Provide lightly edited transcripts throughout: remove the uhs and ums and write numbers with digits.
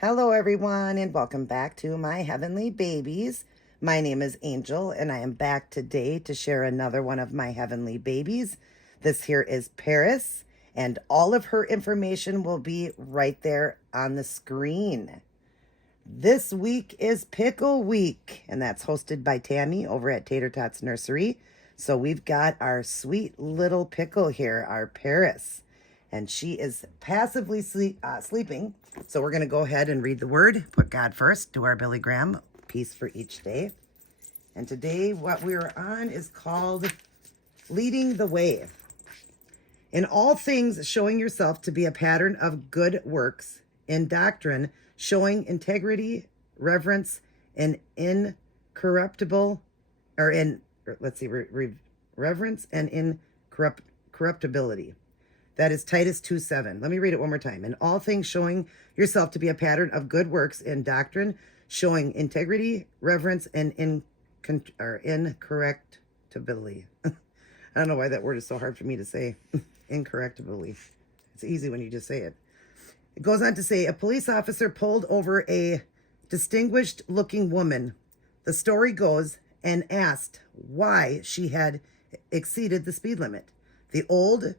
Hello, everyone, and welcome back to my heavenly babies. My name is Angel, and I am back today to share another one of my heavenly babies. This here is Paris, and all of her information will be right there on the screen. This week is Pickle Week, and that's hosted by Tammy over at Tater Tots Nursery. So we've got our sweet little pickle here, our Paris, and she is passively sleeping. So we're going to go ahead and read the word, put God first, do our Billy Graham, peace for each day. And today what we're on is called Leading the Way. In all things, showing yourself to be a pattern of good works, in doctrine, showing integrity, reverence, and incorruptible, or in, let's see, reverence and incorruptibility. That is Titus 2:7. Let me read it one more time. In all things, showing yourself to be a pattern of good works, in doctrine, showing integrity, reverence, and incorruptibility. I don't know why that word is so hard for me to say. Incorrectability. It's easy when you just say it. It goes on to say, a police officer pulled over a distinguished looking woman, the story goes, and asked why she had exceeded the speed limit. The old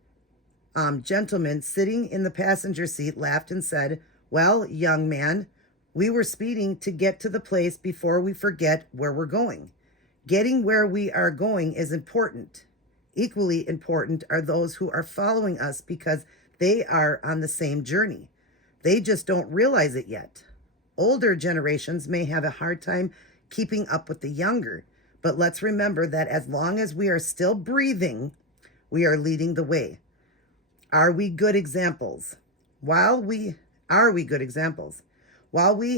gentleman sitting in the passenger seat laughed and said, well, young man, we were speeding to get to the place before we forget where we're going. Getting where we are going is important. Equally important are those who are following us because they are on the same journey. They just don't realize it yet. Older generations may have a hard time keeping up with the younger, but let's remember that as long as we are still breathing, we are leading the way. Are we good examples? While we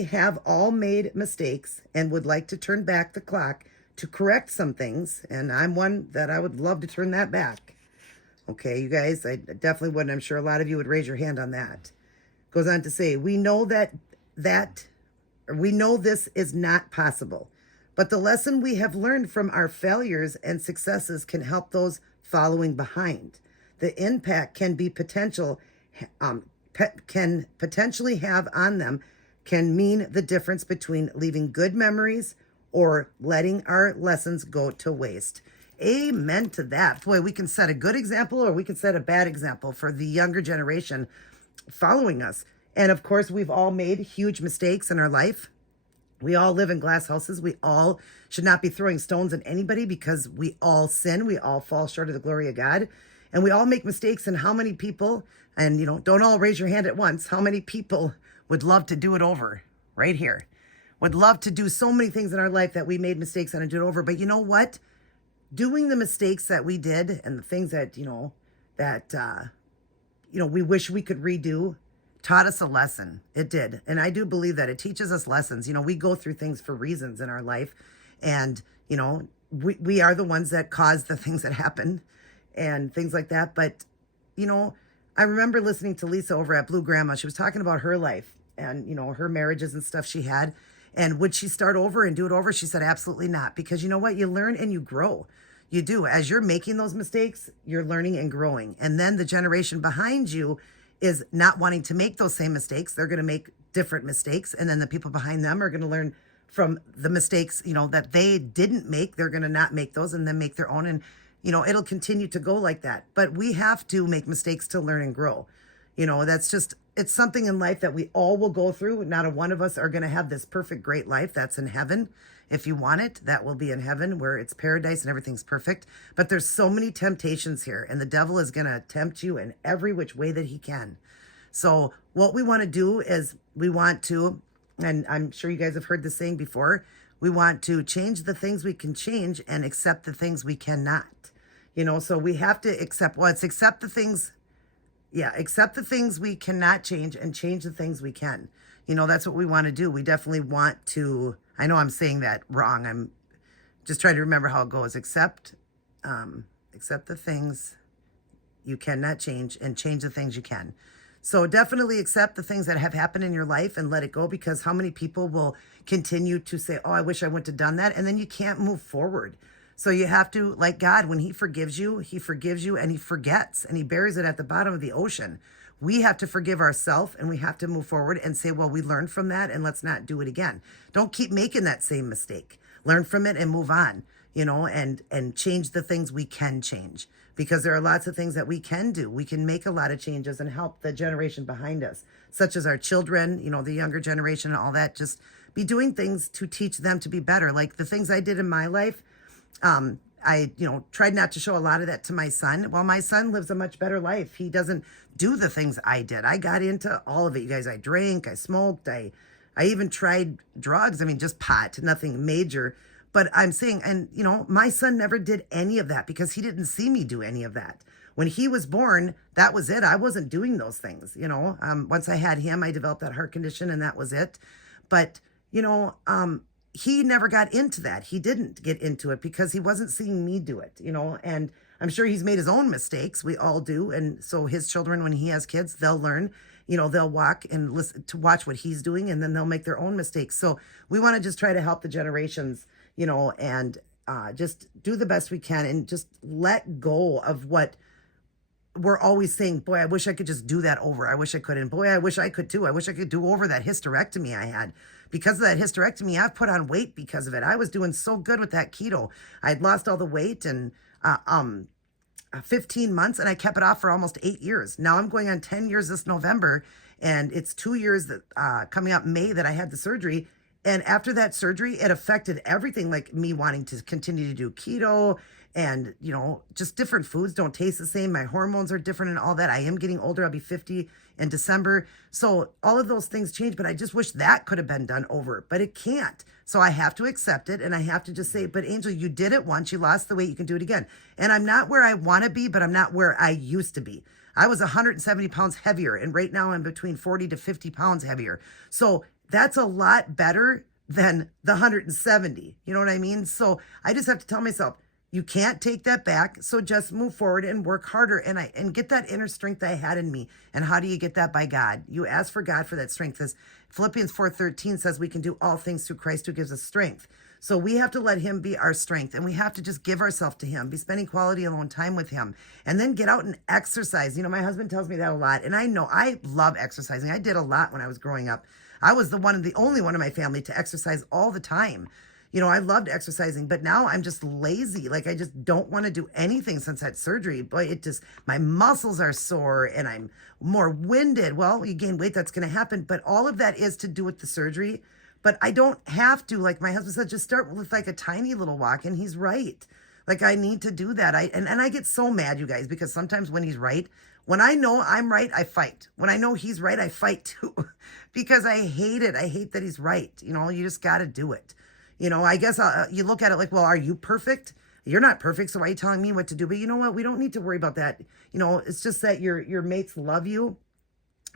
have all made mistakes and would like to turn back the clock to correct some things, and I'm one that I would love to turn that back. Okay, you guys, I definitely would. I'm sure a lot of you would raise your hand on that. Goes on to say, we know we know this is not possible, but the lesson we have learned from our failures and successes can help those following behind. The impact can potentially have on them can mean the difference between leaving good memories or letting our lessons go to waste. Amen to that. Boy, we can set a good example or we can set a bad example for the younger generation following us. And of course, we've all made huge mistakes in our life. We all live in glass houses. We all should not be throwing stones at anybody because we all sin. We all fall short of the glory of God. And we all make mistakes. And how many people, and don't all raise your hand at once, how many people would love to do it over right here? Would love to do so many things in our life that we made mistakes on and do it over. But you know what? Doing the mistakes that we did and the things that, we wish we could redo taught us a lesson. It did. And I do believe that it teaches us lessons. We go through things for reasons in our life. And, we are the ones that cause the things that happen and things like that. But, I remember listening to Lisa over at Blue Grandma. She was talking about her life and, her marriages and stuff she had. And would she start over and do it over? She said, absolutely not. Because you know what? You learn and you grow. You do. As you're making those mistakes, you're learning and growing. And then the generation behind you is not wanting to make those same mistakes. They're going to make different mistakes. And then the people behind them are going to learn from the mistakes, that they didn't make. They're going to not make those and then make their own. And, it'll continue to go like that. But we have to make mistakes to learn and grow. It's something in life that we all will go through. Not a one of us are going to have this perfect, great life that's in heaven. If you want it, that will be in heaven where it's paradise and everything's perfect. But there's so many temptations here, and the devil is going to tempt you in every which way that he can. So what we want to do is we want to, and I'm sure you guys have heard this saying before, we want to change the things we can change and accept the things we cannot. So we have to accept the things we cannot change and change the things we can. That's what we want to do. We definitely want to, I know I'm saying that wrong. I'm just trying to remember how it goes. Accept the things you cannot change and change the things you can. So definitely accept the things that have happened in your life and let it go, because how many people will continue to say, oh, I wish I wouldn't have done that. And then you can't move forward. So you have to, like God, when he forgives you and he forgets and he buries it at the bottom of the ocean. we have to forgive ourselves and we have to move forward and say, well, we learned from that and let's not do it again. Don't keep making that same mistake. Learn from it and move on, and change the things we can change, because there are lots of things that we can do. We can make a lot of changes and help the generation behind us, such as our children, the younger generation and all that. Just be doing things to teach them to be better. Like the things I did in my life, I tried not to show a lot of that to my son. Well, my son lives a much better life. He doesn't do the things I did. I got into all of it, you guys. I drank, I smoked, I even tried drugs. I mean, just pot, nothing major. But I'm saying, and my son never did any of that because he didn't see me do any of that. When he was born, that was it. I wasn't doing those things, Once I had him, I developed that heart condition and that was it. But, he never got into that. He didn't get into it because he wasn't seeing me do it, and I'm sure he's made his own mistakes. We all do. And so his children, when he has kids, they'll learn, they'll walk and listen to watch what he's doing, and then they'll make their own mistakes. So we want to just try to help the generations, and just do the best we can and just let go of what we're always saying. Boy, I wish I could just do that over. I wish I could. And boy, I wish I could too. I wish I could do over that hysterectomy I had. Because of that hysterectomy, I've put on weight because of it. I was doing so good with that keto. I'd lost all the weight in 15 months, and I kept it off for almost 8 years. Now I'm going on 10 years this November, and it's 2 years that coming up May that I had the surgery. And after that surgery, it affected everything, like me wanting to continue to do keto and, just different foods don't taste the same. My hormones are different and all that. I am getting older. I'll be 50 in December. So all of those things change, but I just wish that could have been done over, but it can't. So I have to accept it. And I have to just say, but Angel, you did it once, you lost the weight, you can do it again. And I'm not where I want to be, but I'm not where I used to be. I was 170 pounds heavier. And right now I'm between 40 to 50 pounds heavier. So that's a lot better than the 170. You know what I mean? So I just have to tell myself, you can't take that back. So just move forward and work harder and get that inner strength I had in me. And how do you get that? By God. You ask for God for that strength. As Philippians 4:13 says, we can do all things through Christ who gives us strength. So we have to let him be our strength, and we have to just give ourselves to him, be spending quality alone time with him, and then get out and exercise. My husband tells me that a lot, and I know I love exercising. I did a lot when I was growing up. I was the only one in my family to exercise all the time. I loved exercising, but now I'm just lazy. Like I just don't want to do anything since that surgery. Boy, my muscles are sore and I'm more winded. Well, you gain weight, that's going to happen. But all of that is to do with the surgery. But I don't have to, like my husband said, just start with like a tiny little walk. And he's right. Like I need to do that. And I get so mad, you guys, because sometimes when he's right, when I know I'm right, I fight. When I know he's right, I fight too, because I hate it. I hate that he's right. You just got to do it. I guess you look at it like, well, are you perfect? You're not perfect, so why are you telling me what to do? But you know what? We don't need to worry about that. It's just that your mates love you.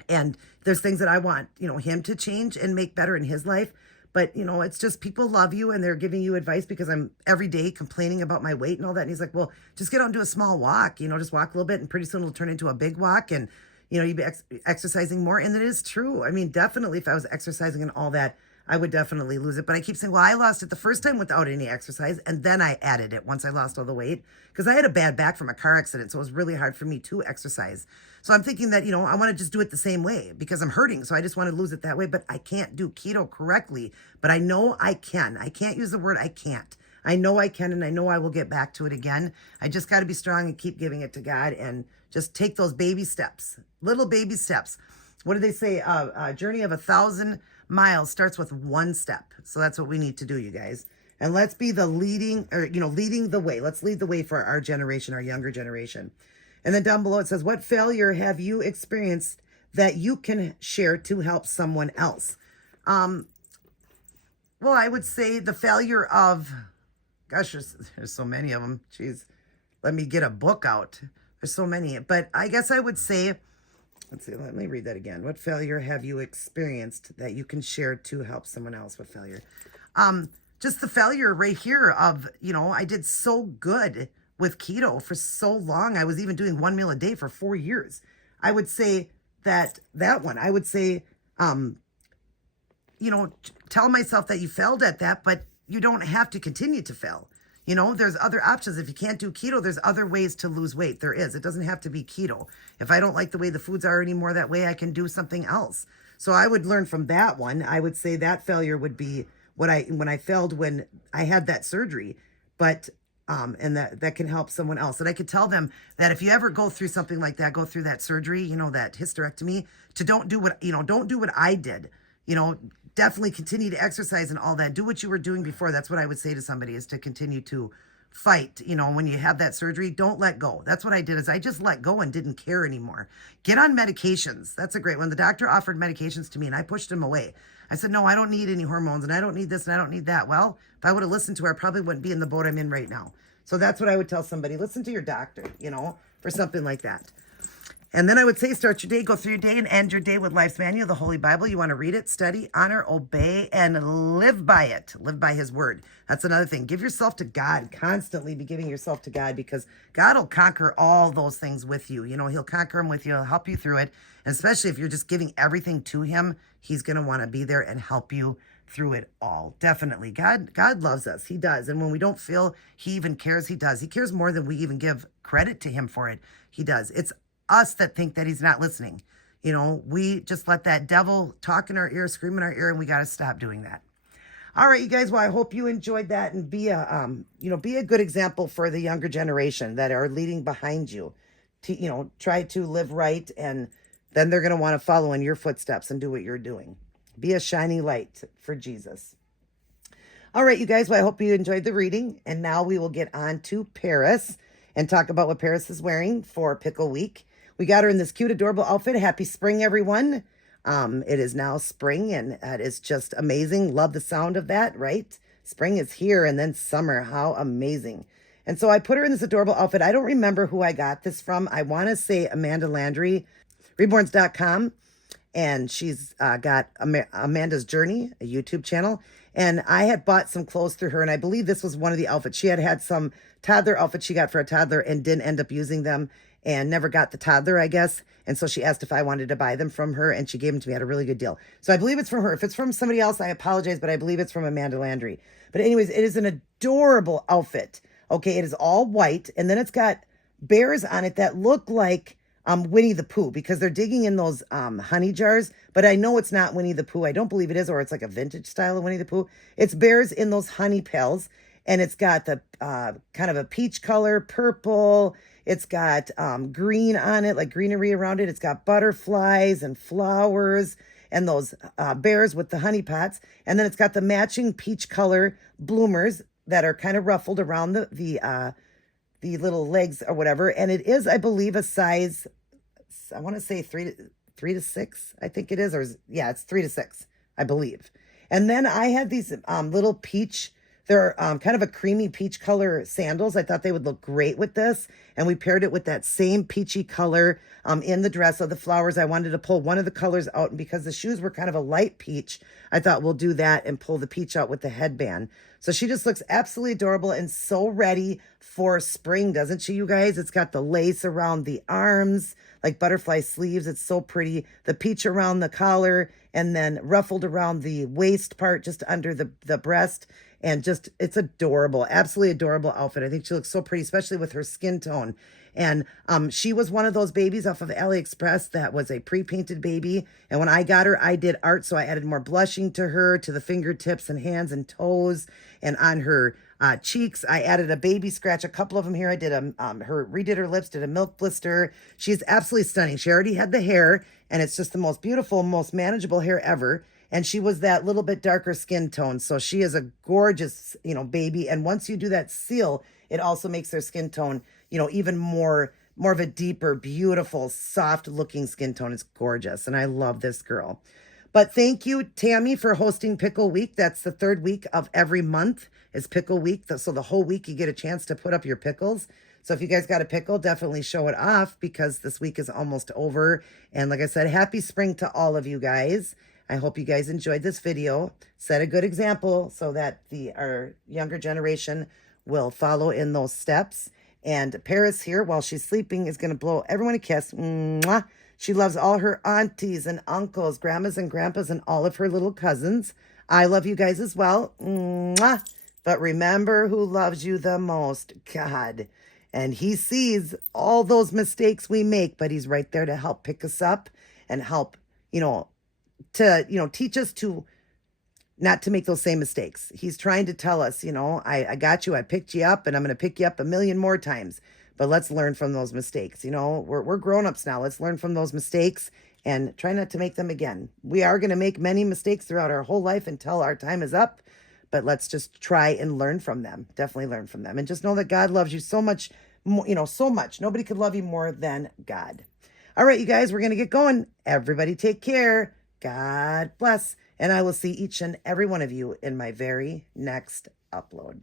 And there's things that I want, him to change and make better in his life. But, it's just people love you and they're giving you advice because I'm every day complaining about my weight and all that. And he's like, well, just get out and do a small walk, just walk a little bit and pretty soon it'll turn into a big walk. And, you'd be exercising more. And it is true. I mean, definitely if I was exercising and all that, I would definitely lose it. But I keep saying, well, I lost it the first time without any exercise. And then I added it once I lost all the weight because I had a bad back from a car accident. So it was really hard for me to exercise. So I'm thinking that, I want to just do it the same way because I'm hurting. So I just want to lose it that way. But I can't do keto correctly. But I know I can. I can't use the word I can't. I know I can, and I know I will get back to it again. I just got to be strong and keep giving it to God and just take those baby steps, little baby steps. What do they say? A journey of 1,000 miles starts with one step. So that's what we need to do, you guys. And let's be the leading the way. Let's lead the way for our generation, our younger generation. And then down below it says, what failure have you experienced that you can share to help someone else? Well, I would say the failure of, gosh, there's so many of them. Jeez, let me get a book out. There's so many. But I guess I would say, let's see, let me read that again. What failure have you experienced that you can share to help someone else? What failure? Just the failure right here of, I did so good with keto for so long. I was even doing one meal a day for 4 years. I would say that one, I would say, tell myself that you failed at that, but you don't have to continue to fail. You know, there's other options. If you can't do keto, there's other ways to lose weight. There is. It doesn't have to be keto. If I don't like the way the foods are anymore that way, I can do something else. So I would learn from that one. I would say that failure would be when I failed when I had that surgery. But and that can help someone else. And I could tell them that if you ever go through something like that, go through that surgery, you know, that hysterectomy, to don't do what I did. You know, definitely continue to exercise and all that. Do what you were doing before. That's what I would say to somebody, is to continue to fight. You know, when you have that surgery, don't let go. That's what I did, is I just let go and didn't care anymore. Get on medications. That's a great one. The doctor offered medications to me and I pushed them away. I said, no, I don't need any hormones and I don't need this and I don't need that. Well, if I would have listened to her, I probably wouldn't be in the boat I'm in right now. So that's what I would tell somebody. Listen to your doctor, you know, for something like that. And then I would say, start your day, go through your day, and end your day with Life's Manual, the Holy Bible. You want to read it, study, honor, obey, and live by it. Live by his word. That's another thing. Give yourself to God. Constantly be giving yourself to God, because God will conquer all those things with you. You know, he'll conquer them with you. He'll help you through it. And especially if you're just giving everything to him, he's going to want to be there and help you through it all. Definitely. God loves us. He does. And when we don't feel he even cares, he does. He cares more than we even give credit to him for it. He does. It's us that think that he's not listening. You know, we just let that devil talk in our ear, scream in our ear, and we got to stop doing that. All right, you guys. Well, I hope you enjoyed that, and be a good example for the younger generation that are leading behind you. To, you know, try to live right, and then they're going to want to follow in your footsteps and do what you're doing. Be a shining light for Jesus. All right, you guys. Well, I hope you enjoyed the reading, and now we will get on to Paris and talk about what Paris is wearing for Pickle Week. We got her in this cute, adorable outfit. Happy spring, everyone. It is now spring, and that is just amazing. Love the sound of that, right? Spring is here, and then summer. How amazing. And so I put her in this adorable outfit. I don't remember who I got this from. I want to say Amanda Landry, Reborns.com. And she's got Amanda's Journey, a YouTube channel. And I had bought some clothes through her, and I believe this was one of the outfits. She had some toddler outfits she got for a toddler and didn't end up using them, and never got the toddler, I guess. And so she asked if I wanted to buy them from her, and she gave them to me at a really good deal. So I believe it's from her. If it's from somebody else, I apologize, but I believe it's from Amanda Landry. But anyways, it is an adorable outfit. Okay, it is all white, and then it's got bears on it that look like Winnie the Pooh, because they're digging in those honey jars, but I know it's not Winnie the Pooh. I don't believe it is, or it's like a vintage style of Winnie the Pooh. It's bears in those honey pails, and it's got the kind of a peach color, purple. It's got green on it, like greenery around it. It's got butterflies and flowers and those bears with the honey pots. And then it's got the matching peach color bloomers that are kind of ruffled around the little legs or whatever. And it is, I believe, a size, I want to say 3 to 6, I think it is. It's 3 to 6, I believe. And then I had these little peach, they're kind of a creamy peach color sandals. I thought they would look great with this. And we paired it with that same peachy color in the dress of the flowers. I wanted to pull one of the colors out. And because the shoes were kind of a light peach, I thought we'll do that and pull the peach out with the headband. So she just looks absolutely adorable and so ready for spring, doesn't she, you guys? It's got the lace around the arms, like butterfly sleeves. It's so pretty. The peach around the collar, and then ruffled around the waist part, just under the breast. And just, it's adorable. Absolutely adorable outfit. I think she looks so pretty, especially with her skin tone. And she was one of those babies off of AliExpress that was a pre-painted baby. And when I got her, I did art. So I added more blushing to her, to the fingertips and hands and toes, and on her cheeks. I added a baby scratch, a couple of them here. I did redid her lips, did a milk blister. She's absolutely stunning. She already had the hair, and it's just the most beautiful, most manageable hair ever. And she was that little bit darker skin tone. So she is a gorgeous, baby. And once you do that seal, it also makes their skin tone, even more of a deeper, beautiful, soft looking skin tone. It's gorgeous. And I love this girl. But thank you, Tammy, for hosting Pickle Week. That's the third week of every month is Pickle Week. So the whole week you get a chance to put up your pickles. So if you guys got a pickle, definitely show it off, because this week is almost over. And like I said, happy spring to all of you guys. I hope you guys enjoyed this video. Set a good example so that our younger generation will follow in those steps. And Paris here, while she's sleeping, is going to blow everyone a kiss. Mwah. She loves all her aunties and uncles, grandmas and grandpas, and all of her little cousins. I love you guys as well. Mwah. But remember who loves you the most, God. And he sees all those mistakes we make, but he's right there to help pick us up and help, teach us to not to make those same mistakes. He's trying to tell us, I got you, I picked you up, and I'm going to pick you up a million more times. But let's learn from those mistakes. We're grown-ups now. Let's learn from those mistakes and try not to make them again. We are going to make many mistakes throughout our whole life until our time is up, but let's just try and learn from them. Definitely learn from them. And just know that God loves you so much, so much. Nobody could love you more than God. All right, you guys, we're going to get going. Everybody take care. God bless. And I will see each and every one of you in my very next upload.